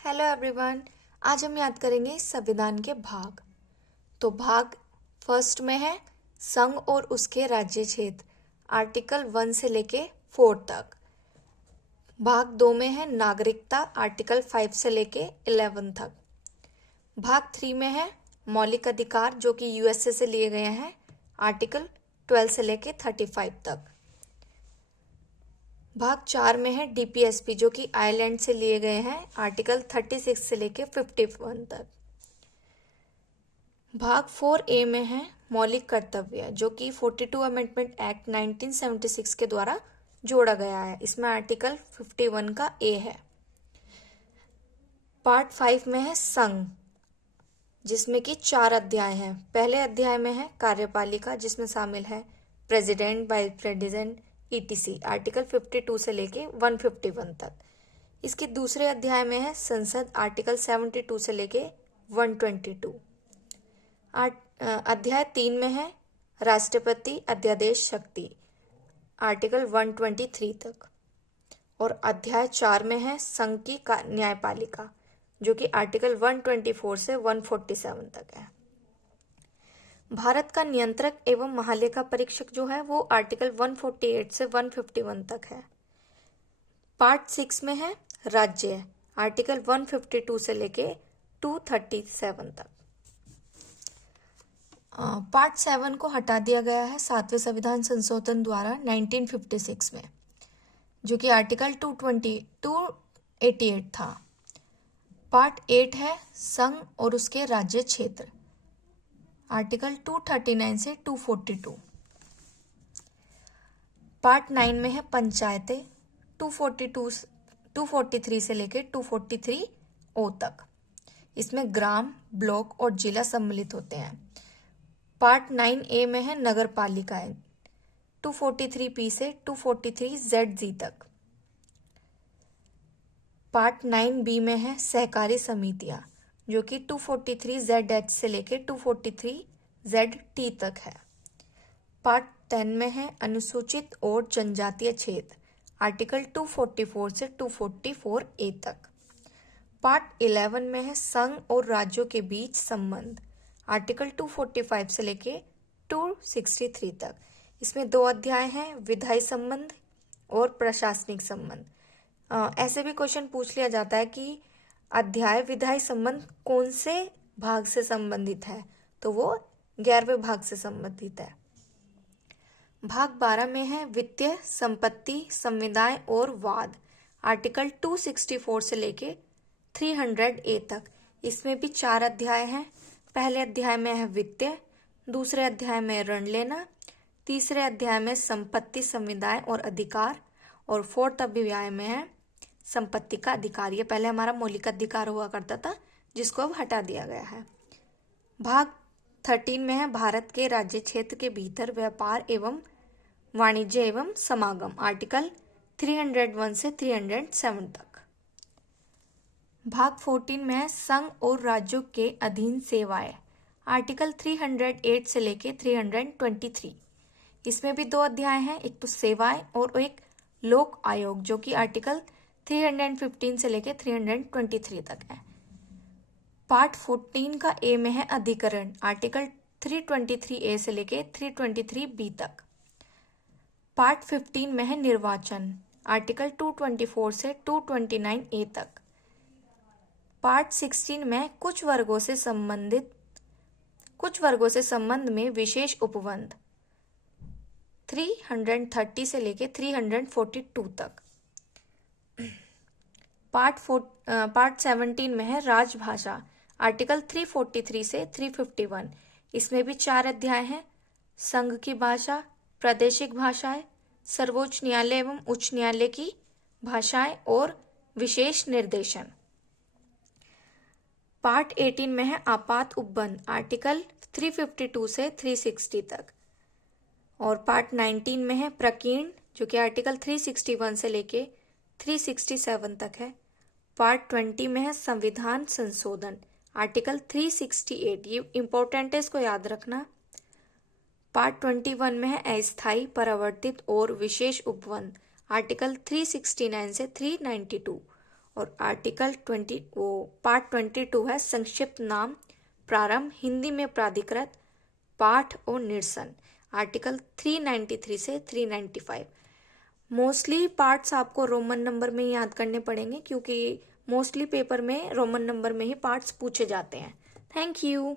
Hello everyone. आज हम याद करेंगे संविधान के भाग। तो भाग फर्स्ट में है संघ और उसके राज्य क्षेत्र, आर्टिकल 1 से लेके 4 तक। भाग 2 में है नागरिकता, आर्टिकल 5 से लेके 11 तक। भाग 3 में है मौलिक अधिकार जो कि यूएसए से लिए गए हैं, आर्टिकल 12 से लेके 35 तक। भाग 4 में है डीपीएसपी जो कि आयरलैंड से लिए गए हैं, आर्टिकल 36 से लेके 51 तक। भाग 4A में है मौलिक कर्तव्य जो कि 42 अमेंडमेंट एक्ट 1976 के द्वारा जोड़ा गया है। इसमें आर्टिकल 51 का ए है। पार्ट 5 में है संघ जिसमें कि 4 अध्याय हैं। पहले अध्याय में है कार्यपालिका जिसमें शामिल है president, vice president, etc, article 52 से लेके 151 तक। इसके दूसरे अध्याय में है संसद, आर्टिकल 72 से लेके 122। अध्याय 3 में है राष्ट्रपति अध्यादेश शक्ति, आर्टिकल 123 तक। और अध्याय 4 में है संघ की न्यायपालिका जो कि आर्टिकल 124 से 147 तक है। भारत का नियंत्रक एवं महालेखा परीक्षक जो है वो आर्टिकल 148 से 151 तक है। पार्ट 6 में है राज्य, आर्टिकल 152 से लेके 237 तक। पार्ट 7 को हटा दिया गया है 7वें संविधान संशोधन द्वारा 1956 में, जो कि आर्टिकल 288 था। पार्ट 8 है संघ और उसके राज्य क्षेत्र, आर्टिकल 239 से 242। पार्ट 9 में है पंचायतें, 243 से लेके 243O तक। इसमें ग्राम, ब्लॉक और जिला सम्मिलित होते हैं। पार्ट 9A में है नगर पालिकाएं, 243P से 243ZG तक। पार्ट 9B में है सहकारी समितियां जो कि 243ZH से लेके 243ZT तक है। पार्ट 10 में है अनुसूचित और जनजातीय क्षेत्र, आर्टिकल 244 से 244A तक। पार्ट 11 में है संघ और राज्यों के बीच संबंध, आर्टिकल 245 से लेके 263 तक। इसमें 2 अध्याय हैं, विधायी संबंध और प्रशासनिक संबंध। ऐसे भी क्वेश्चन पूछ लिया जाता है कि अध्याय विधायी संबंध कौन से भाग से संबंधित है, तो वो 11वें भाग से संबंधित है। भाग 12 में है वित्तीय, संपत्ति, संविदाएं और वाद, आर्टिकल 264 से लेके 300A तक। इसमें भी 4 अध्याय हैं। पहले अध्याय में है वित्तीय, दूसरे अध्याय में ऋण लेना, तीसरे अध्याय में संपत्ति, संविदाएं और अधिकार, और 4th अध्याय में है संपत्ति का अधिकार। ये पहले हमारा मौलिक अधिकार हुआ करता था जिसको अब हटा दिया गया है। भाग 13 में है भारत के राज्य क्षेत्र के भीतर व्यापार एवं वाणिज्य एवं समागम, आर्टिकल 301 से 307 तक। भाग 14 में है संघ और राज्यों के अधीन सेवाएं, आर्टिकल 308 से लेके 323। इसमें भी 2 अध्याय हैं, एक तो सेवाएं और एक लोक आयोग जो कि आर्टिकल 315 से लेके 323 तक है। पार्ट 14 का ए में है अधिकरण, आर्टिकल 323A से लेके 323B तक। पार्ट 15 में है निर्वाचन, आर्टिकल 224 से 229A तक। पार्ट 16 में कुछ वर्गों से संबंध में विशेष उपबंध, 330 से लेके 342 तक। पार्ट 17 में है राजभाषा, आर्टिकल 343 से 351। इसमें भी 4 अध्याय हैं, संघ की भाषा, प्रादेशिक भाषाएं, सर्वोच्च न्यायालय एवं उच्च न्यायालय की भाषाएं और विशेष निर्देशन। पार्ट 18 में है आपात उपबंध, आर्टिकल 352 से 360 तक। और पार्ट 19 में है प्रकीर्ण जो कि आर्टिकल 361 से लेके 367 तक है। पार्ट 20 में है संविधान संशोधन, आर्टिकल 368। ये इंपॉर्टेंट है, इसको याद रखना। पार्ट 21 में है अस्थायी, परावर्तित और विशेष उपबंध, आर्टिकल 369 से 392। और आर्टिकल 20 पार्ट 22 है संक्षिप्त नाम प्रारंभ, हिंदी में प्राधिकृत, पाठ और निरसन, आर्टिकल 393 से 395। मोस्टली पार्ट्स आपको रोमन नंबर में याद करने पड़ेंगे क्योंकि मोस्टली पेपर में रोमन नंबर में ही पार्ट्स पूछे जाते हैं। Thank you.